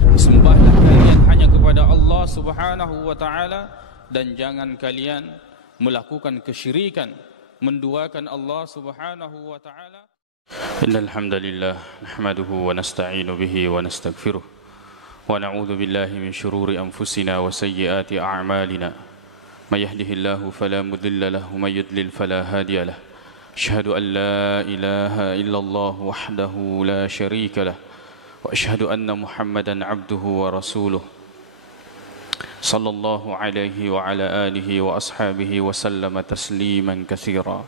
Sembahlah kalian hanya kepada Allah Subhanahu wa taala dan jangan kalian melakukan kesyirikan, menduakan Allah Subhanahu wa taala. Innal hamdalillah nahmaduhu wa nasta'inu bihi wa nastaghfiruh wa na'udzu billahi min shururi anfusina wa sayyiati a'malina. May yahdihillahu fala mudilla lahu wa may yudlil fala hadiya lahu. Asyhadu an la ilaha illallah wahdahu la syarika lahu wa asyhadu anna Muhammadan abduhu wa rasuluh. Sallallahu alaihi wa ala alihi wa ashabihi wa sallama tasliman katsira.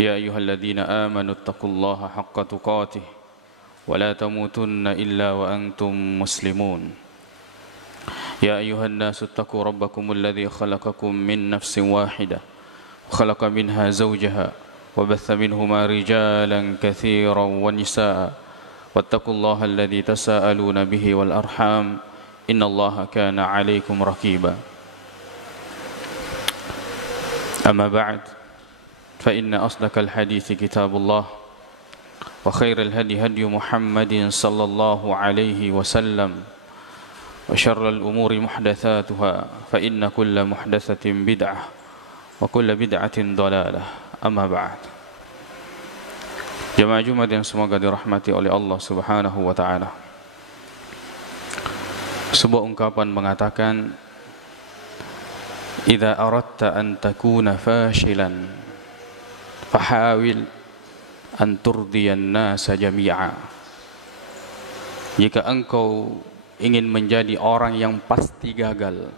Ya ayyuhalladzina amanu taqullaha haqqa tuqatih wa la tamutunna illa wa antum muslimun. Ya ayyuhan nasu taqu rabbakumul ladzi khalaqakum min nafsin wahidah wa khalaqa minha zawjaha wa batha minhuma rijalan katsiran wa nisaa wattaqullaha alladzi tasaaluna bihi wal arham innallaha kana 'alaikum raqiba. Amma ba'd. فإن أصدق الحديث كتاب الله وخير الهدي هدي محمد صلى الله عليه وسلم وشر الأمور محدثاتها فإن كل محدثة بدعة وكل بدعة ضلالة. أما بعد. Jemaah Jumat yang semoga dirahmati oleh Allah Subhanahu wa taala. Sebuah ungkapan mengatakan, "Idza aradta an takuna fashilan fahawil an turdiyan nasa jami'a." Jika engkau ingin menjadi orang yang pasti gagal,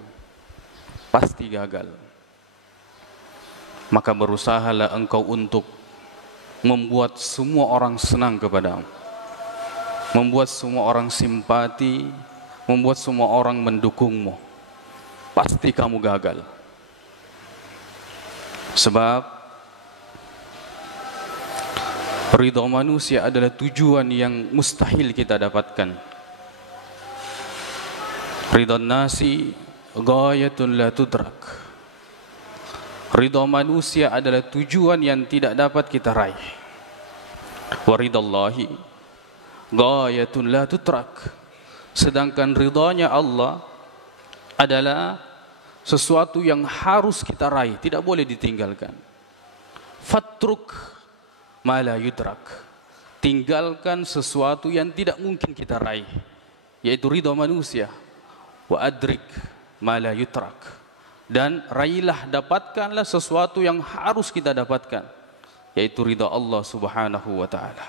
maka berusahalah engkau untuk membuat semua orang senang kepadamu, membuat semua orang simpati, membuat semua orang mendukungmu. Pasti kamu gagal. Sebab ridha manusia adalah tujuan yang mustahil kita dapatkan. Ridha nasi ghayatun la tudrak. Ridha manusia adalah tujuan yang tidak dapat kita raih. Wa ridallahi ghayatun la tudrak. Sedangkan ridhanya Allah adalah sesuatu yang harus kita raih, tidak boleh ditinggalkan. Fatruk ma la yudrak. Tinggalkan sesuatu yang tidak mungkin kita raih, yaitu ridha manusia. Wa adrik ma la yudrak. Dan raihlah, dapatkanlah sesuatu yang harus kita dapatkan, yaitu ridha Allah Subhanahu wa taala.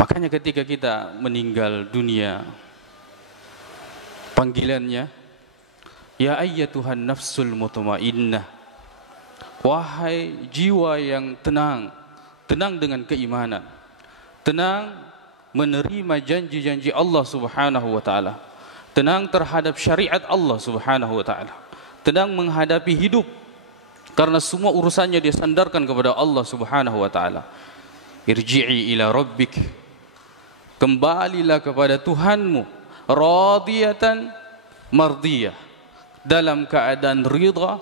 Makanya ketika kita meninggal dunia, panggilannya, ya ayyatuhan nafsul mutmainnah. Wahai jiwa yang tenang, tenang dengan keimanan, tenang menerima janji-janji Allah Subhanahu wa taala, tenang terhadap syariat Allah Subhanahu wa taala, tenang menghadapi hidup karena semua urusannya dia sandarkan kepada Allah Subhanahu wa taala. Irji'i ila rabbik, kembalilah kepada Tuhanmu, radiyatan mardiyah, dalam keadaan ridha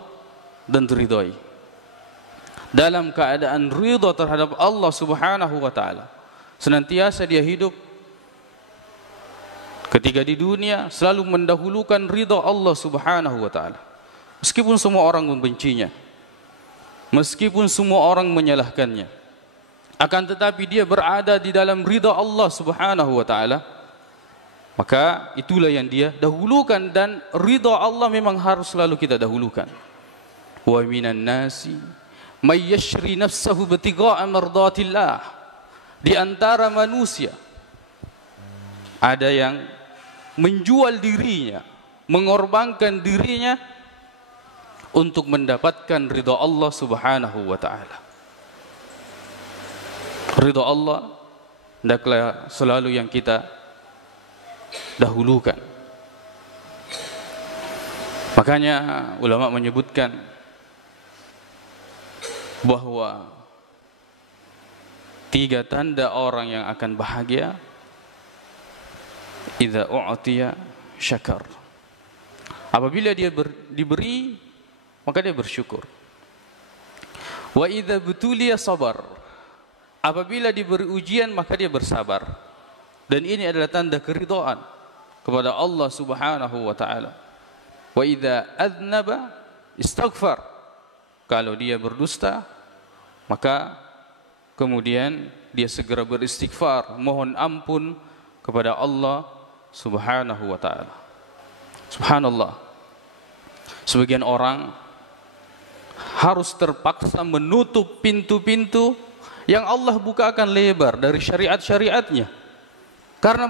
dan diridhai, dalam keadaan ridha terhadap Allah Subhanahu wa taala. Senantiasa dia hidup ketika di dunia selalu mendahulukan ridha Allah Subhanahu wa taala. Meskipun semua orang membencinya, meskipun semua orang menyalahkannya, akan tetapi dia berada di dalam ridha Allah Subhanahu wa taala, maka itulah yang dia dahulukan, dan ridha Allah memang harus selalu kita dahulukan. Wa minan nasi may yashri nafsahu ibtigha'a mardatillah. Di antara manusia ada yang menjual dirinya, mengorbankan dirinya untuk mendapatkan ridha Allah Subhanahu wa taala. Ridha Allah hendaklah selalu yang kita dahulukan. Makanya ulama menyebutkan bahwa 3 tanda orang yang akan bahagia: idza u'tiya syakar. Apabila dia diberi, maka dia bersyukur. Wa idza butuliya sabar. Apabila diberi ujian, maka dia bersabar. Dan ini adalah tanda keridhaan kepada Allah Subhanahu wa taala. Wa idza adznaba istaghfar. Kalau dia berdusta, maka kemudian dia segera beristighfar, mohon ampun kepada Allah Subhanahu wa taala. Subhanallah. Sebagian orang harus terpaksa menutup pintu-pintu yang Allah bukakan lebar dari syariat-syariatnya, karena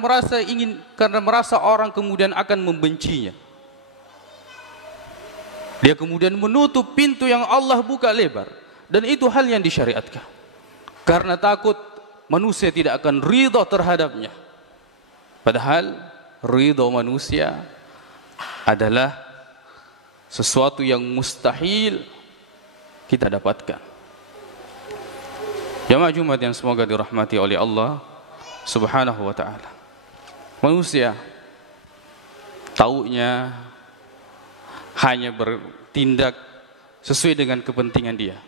merasa orang kemudian akan membencinya. Dia kemudian menutup pintu yang Allah buka lebar, dan itu hal yang disyariatkan, karena takut manusia tidak akan ridha terhadapnya. Padahal ridha manusia adalah sesuatu yang mustahil kita dapatkan. Jamaah Jumat yang semoga dirahmati oleh Allah Subhanahu wa taala. Manusia taunya hanya bertindak sesuai dengan kepentingan dia.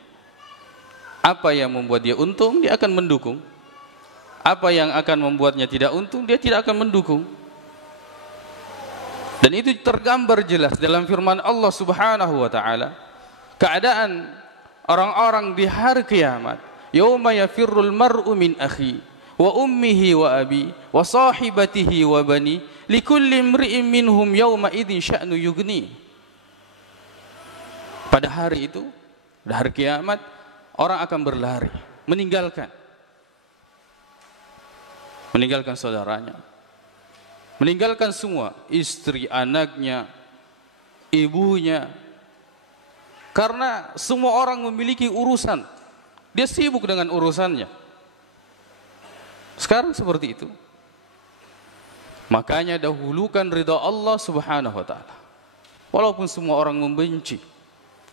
Apa yang membuat dia untung, dia akan mendukung. Apa yang akan membuatnya tidak untung, dia tidak akan mendukung. Dan itu tergambar jelas dalam firman Allah Subhanahu wa taala. Keadaan orang-orang di hari kiamat, yauma yafirrul mar'u min akhi wa ummihi wa abi wa sahibatihi wa bani likulli imri'in minhum yauma idzin sya'nu yughni. Pada hari itu, pada hari kiamat, orang akan berlari, meninggalkan saudaranya, meninggalkan semua, istri, anaknya, ibunya, karena semua orang memiliki urusan. Dia sibuk dengan urusannya. Sekarang seperti itu. Makanya dahulukan ridha Allah Subhanahu wa taala. Walaupun semua orang membenci,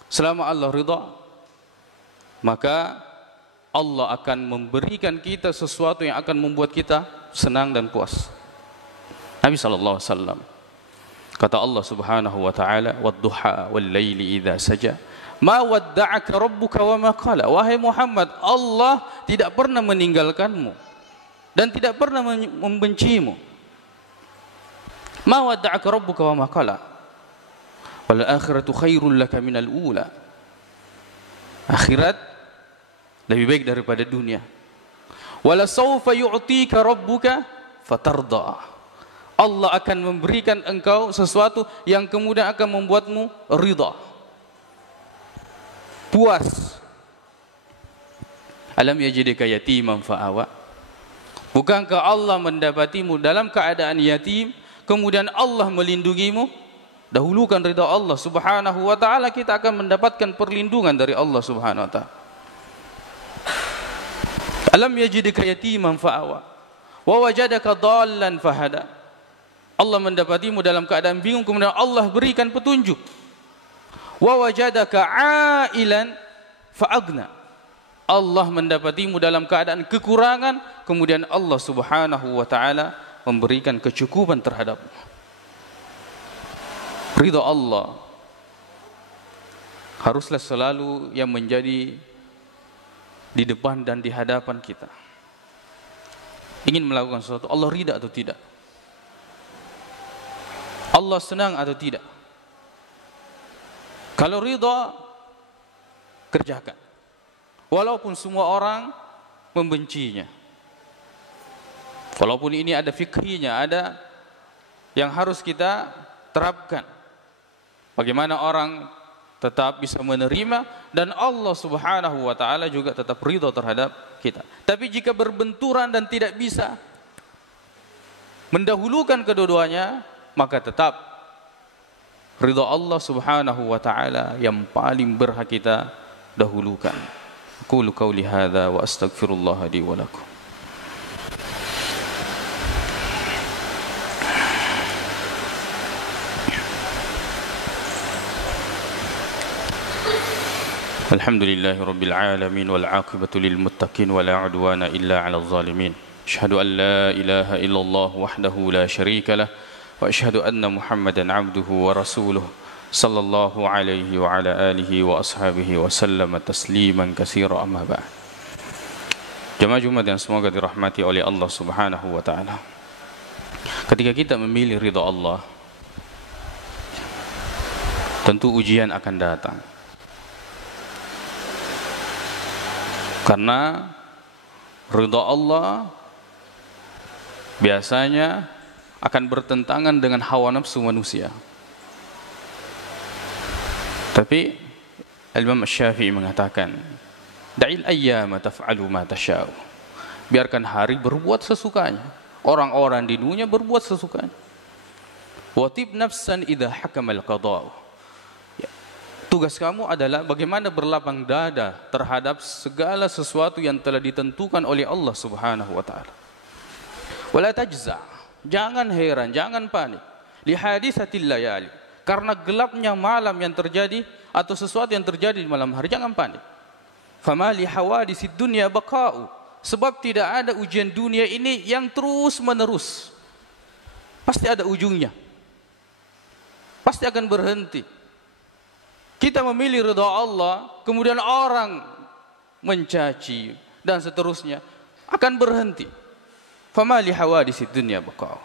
selama Allah ridha, maka Allah akan memberikan kita sesuatu yang akan membuat kita senang dan puas. Nabi sallallahu alaihi wasallam kata Allah Subhanahu wa taala, "Wad-duha wal-laili idza saja, ma wadda'aka rabbuka wa ma qala." Wahai Muhammad, Allah tidak pernah meninggalkanmu dan tidak pernah membencimu. Ma wadda'aka rabbuka wa ma qala. Wal akhiratu khairul laka minal ula. Akhirat lebih baik daripada dunia. Wala sawfa yu'tika rabbuka fatarda. Allah akan memberikan engkau sesuatu yang kemudian akan membuatmu ridha, puas. Alam yajidka yatiman fa'awa. Bukankah Allah mendapatimu dalam keadaan yatim, kemudian Allah melindungimu? Dahulukan ridha Allah Subhanahu wa taala, kita akan mendapatkan perlindungan dari Allah Subhanahu wa taala. Alam yajidka yatiman fa'awa wa wajadaka dhallan fahada. Allah mendapatimu dalam keadaan bingung, kemudian Allah berikan petunjuk. Wa wajadaka 'ailan fa'agna. Allah mendapatimu dalam keadaan kekurangan, kemudian Allah Subhanahu wa taala memberikan kecukupan terhadapmu. Ridha Allah haruslah selalu yang menjadi di depan dan di hadapan kita. Ingin melakukan sesuatu, Allah ridha atau tidak? Allah senang atau tidak? Kalau ridha, kerjakan. Walaupun semua orang membencinya. Walaupun ini ada fikrinya, ada yang harus kita terapkan. Bagaimana orang tetap bisa menerima dan Allah Subhanahu wa taala juga tetap ridha terhadap kita. Tapi jika berbenturan dan tidak bisa mendahulukan kedua-duanya, maka tetap ridha Allah Subhanahu wa taala yang paling berhak kita dahulukan. Qulu qauli hadza wa astaghfirullah li wa lakum. Alhamdulillahi rabbil alamin wal 'aqibatu lil muttaqin wa la 'udwana illa 'alal zalimin. Asyhadu an la ilaha illallah wahdahu la syarika lah wa asyhadu anna Muhammadan 'abduhu wa rasuluh sallallahu alaihi wa ala alihi wa ashabihi wa sallama tasliman katsira, amma ba'd. Jamaah Jumat yang semoga dirahmati oleh Allah Subhanahu wa taala. Ketika kita memilih ridha Allah, tentu ujian akan datang. Karena ridha Allah biasanya akan bertentangan dengan hawa nafsu manusia. Tapi Imam Syafi'i mengatakan, da'il ayyama taf'alu ma tasha'u. Biarkan hari berbuat sesukanya. Orang-orang di dunia berbuat sesukanya. Watib nafsan idha hakamal qada'u. Tugas kamu adalah bagaimana berlapang dada terhadap segala sesuatu yang telah ditentukan oleh Allah Subhanahu wa taala. Wala tajza', jangan heran, jangan panik. Li haditsatil layali, karena gelapnya malam yang terjadi atau sesuatu yang terjadi di malam hari, jangan panik. Fama li hawadisid dunya baqa'u, sebab tidak ada ujian dunia ini yang terus menerus. Pasti ada ujungnya. Pasti akan berhenti. Kita memilih ridha Allah, kemudian orang mencaci dan seterusnya, akan berhenti. Fama li hawadisid dunya baqa'u.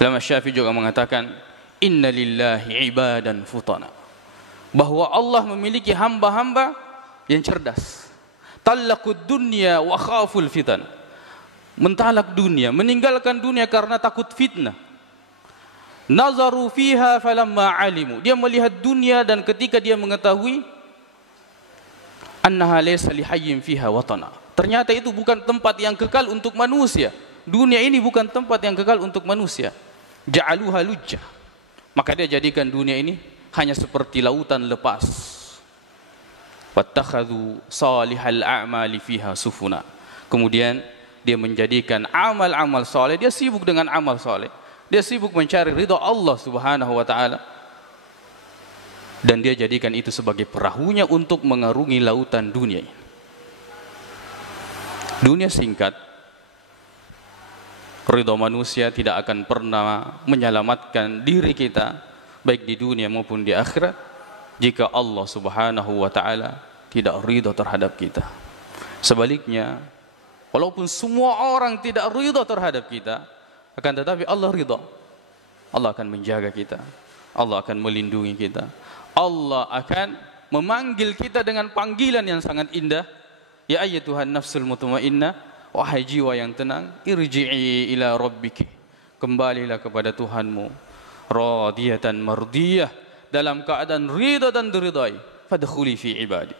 Imam Syafi'i juga mengatakan, inna lillahi ibadan futana, bahwa Allah memiliki hamba-hamba yang cerdas. Talaqud dunya wa khaful fitan, mentalak dunia, meninggalkan dunia karena takut fitnah. Nazaru fiha falamma alimu, dia melihat dunia dan ketika dia mengetahui annaha laysa lihayyin fiha watana, ternyata itu bukan tempat yang kekal untuk manusia. Dunia ini bukan tempat yang kekal untuk manusia. Ja'aluha lujjah, maka dia jadikan dunia ini hanya seperti lautan lepas. Wattakhadhu salihal a'mali fiha sufuna, kemudian dia menjadikan amal-amal saleh, dia sibuk dengan amal saleh. Dia sibuk mencari ridha Allah Subhanahu wa taala, dan dia jadikan itu sebagai perahunya untuk mengarungi lautan dunia. Dunia singkat. Ridha manusia tidak akan pernah menyelamatkan diri kita baik di dunia maupun di akhirat jika Allah Subhanahu wa taala tidak ridha terhadap kita. Sebaliknya, walaupun semua orang tidak ridha terhadap kita, akan tetapi Allah ridha. Allah akan menjaga kita. Allah akan melindungi kita. Allah akan memanggil kita dengan panggilan yang sangat indah. Ya ayyatuhan nafsul mutmainnah, wahai jiwa yang tenang, irji'i ila rabbiki, kembalilah kepada Tuhanmu, radiyatan mardiyah, dalam keadaan ridha dan diridai. Fadkhuli fi ibadi,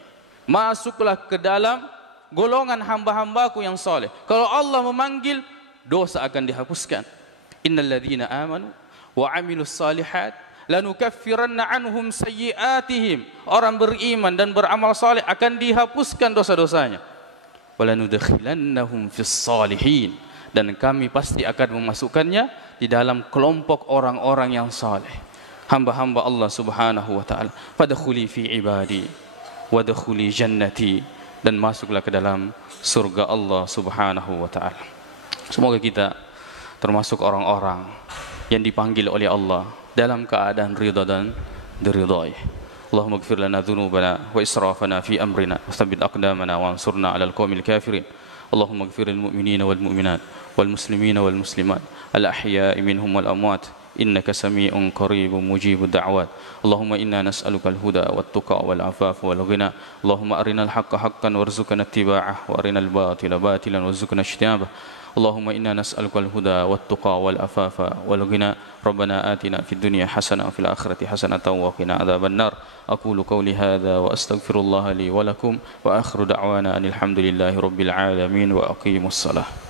masuklah ke dalam golongan hamba-hambaku yang saleh. Kalau Allah memanggil, dosa akan dihapuskan. Innal ladzina amanu wa amilus salihat lanukaffiranna anhum sayyi'atihim, orang beriman dan beramal saleh akan dihapuskan dosa-dosanya. Walanudkhilannahum fis salihin, dan kami pasti akan memasukkannya di dalam kelompok orang-orang yang saleh, hamba-hamba Allah Subhanahu wa taala. Fadkhuli fi ibadi wadkhuli jannati, dan masuklah ke dalam surga Allah Subhanahu wa taala. Semoga kita termasuk orang-orang yang dipanggil oleh Allah dalam keadaan ridha dan diridhai. Allahumma ighfir lana dhunubana wa israfana fi amrina wa thabbit aqdamana wa ansurna 'alal qaumil kafirin. Allahumma ighfir lil mu'minina wal mu'minat wal muslimina wal muslimat al ahya'i minhum wal amwat innaka sami'un qaribun mujibud da'wat. Allahumma inna nas'aluka al-huda wat tuqa wal afafa wal ghina. Allahumma arinal haqqo haqqan warzuqna ittiba'ah wa arinal batila batilan warzuqna ijtinabah. اللهم إنا نسألك الهدى والتقى والعفاف والغنى. ربنا آتنا في الدنيا حسنة وفي الآخرة حسنة وقنا عذاب النار. أقول قولي هذا وأستغفر الله لي ولكم وآخر دعوانا أن الحمد لله رب العالمين وأقيموا الصلاة.